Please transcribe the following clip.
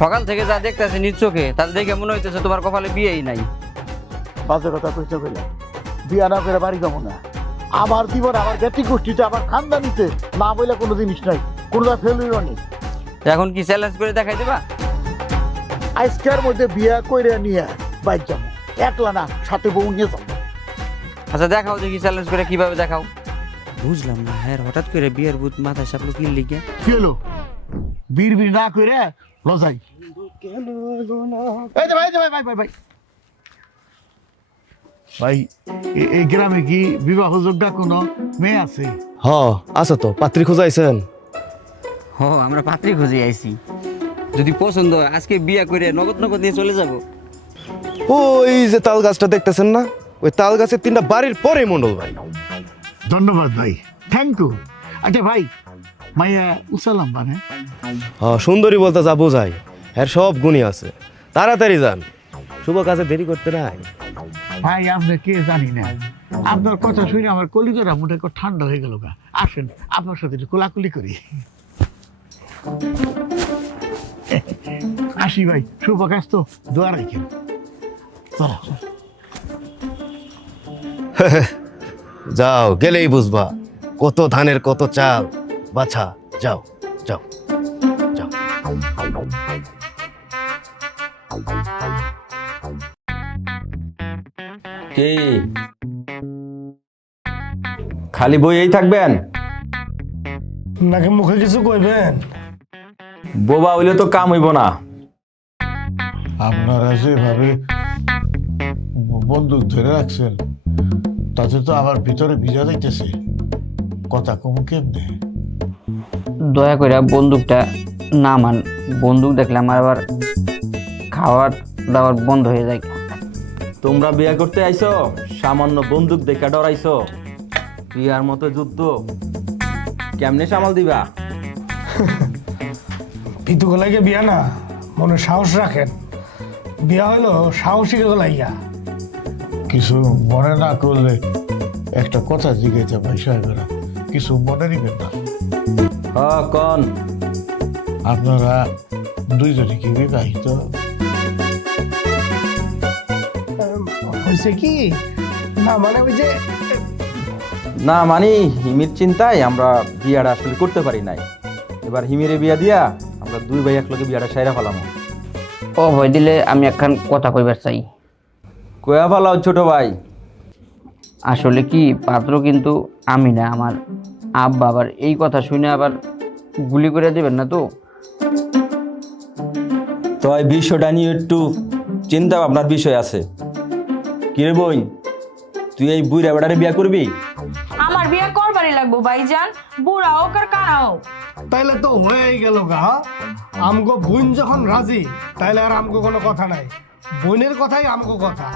সকাল থেকে যা দেখতেছে নিজ চোখে তাতে দেখে মনে হইতেছে তোমার কপালে বিয়েই নাই। বাজে কথা কইতে কইলে বিয়া না করে বাড়ি যাবো না। আমার জীবন আমার জাতি গোষ্ঠীতে আমার খানদানিতে না বলে কোনো জিনিস নাই, কোনো ফেলুরও নেই। এখন কি চ্যালেঞ্জ করে দেখাই দেবা? আজকের মধ্যে বিয়া কইরে নিয়ে বাইর যাবো, একলা না সাথে বউ নিয়ে যাবো। আচ্ছা দেখাও দেখি চ্যালেঞ্জ করে কিভাবে দেখাও। বুঝলাম না হ্যাঁ, হঠাৎ করে বিয়ের ভূত মাথায় সাপলো কি লিখে? কি হলো বীর বীর না কইরে লজাই। এই যে ভাই ভাই ভাই ভাই ভাই ভাই, এই গ্রামে কি বিবাহযোগ্য কোনো মেয়ে আছে? হ আছে তো, পাত্রী খোঁজাইছেন? হ, আমরা পাত্রী খুঁজে আইছি। যদি পছন্দ হয় আজকে বিয়ে করে নগদ নগদ নিয়ে চলে যাব। ওই যে তাল গাছটা দেখতেছেন না, ওই তাল গাছের 3টা বাড়ির পরে মন্ডল ভাই। ধন্যবাদ ভাই, থ্যাংক ইউ। আচ্ছা ভাই, মাইয়া উসালাম মানে সুন্দরী বলতে যা বোঝাই এর সব গুণই আছে। তাড়াতাড়ি যান, শুভ কাজে দেরি করতে নাই। ভাই আপনি কে জানি না, আপনার কথা শুনে আমার কলিজারা মোটা একটু ঠান্ডা হয়ে গেল। আসেন আপনার সাথে একটু কোলাকুলি করি। আসি ভাই, শুভ কাজ তো দোয়া রাখেন। চলো। যাও, গেলেই বুঝবা কত ধানের কত চাল। বাছা যাও যাও যাও। কি খালি বইয়েই থাকবেন নাকি মুখে কিছু কইবেন? বোবা হইলে তো কাম হইব না। আপনারা যেভাবে বন্দুক ধরে রাখছেন তাতে তো আমার ভিতরে ভিজা যাইতেছে, কথা কম কেমনে? দয়া করে বন্দুকটা নামান। বন্দুক দেখলে আমার আবার খাওয়ার দাওয়ার বন্ধ হয়ে যায়। তোমরা বিয়ে করতে আইছো, সামান্য বন্দুক দেখা ডরাইছো? বিয়ার মতো যুদ্ধ কেমনে সামাল দিবা? ভিতু গলাইকে বিয়া না, মনে সাহস রাখেন। বিয়া হলো সাহসী গলাইয়া। কিছু মনে না করলে একটা কথা জিজ্ঞাসা ভাই সাহেবেরা, কিছু মনে নিবেন না। হ কন। আপনারা দুইজনে কি বিবাহিত? হয়েছে কি না, মানে ওই যে না মানে হিমির চিন্তায় আমরা বিয়াটা আসলে করতে পারি নাই। এবার হিমিরে বিয়া দিয়া আমরা 2 ভাই একলগে বিয়াটা সাইরা ফেলাম। ও ভয় দিলে আমি একখান কথা কইবার চাই। কয়া ফেলাও ছোট ভাই। আসলে কি পাত্র কিন্তু আমি না, আমার আব্বা। আবার এই কথা শুনে আবার গুলি করে দেবেন না তো? তো এই বিষয়টা নিয়ে একটু চিন্তা ভাবনার বিষয় আছে। কিরে বই, তুই এই বুইরা বেটারে বিয়া করবি? আমার বিয়ে করবারই লাগবো ভাইজান, বুড়া হোক আর কানা হোক। তাইলে তো হয়েই গেল গা। আমগো বোন যখন রাজি, তাইলে আর আমগো কোনো কথা নাই। বোনের কথাই আমগো কথা।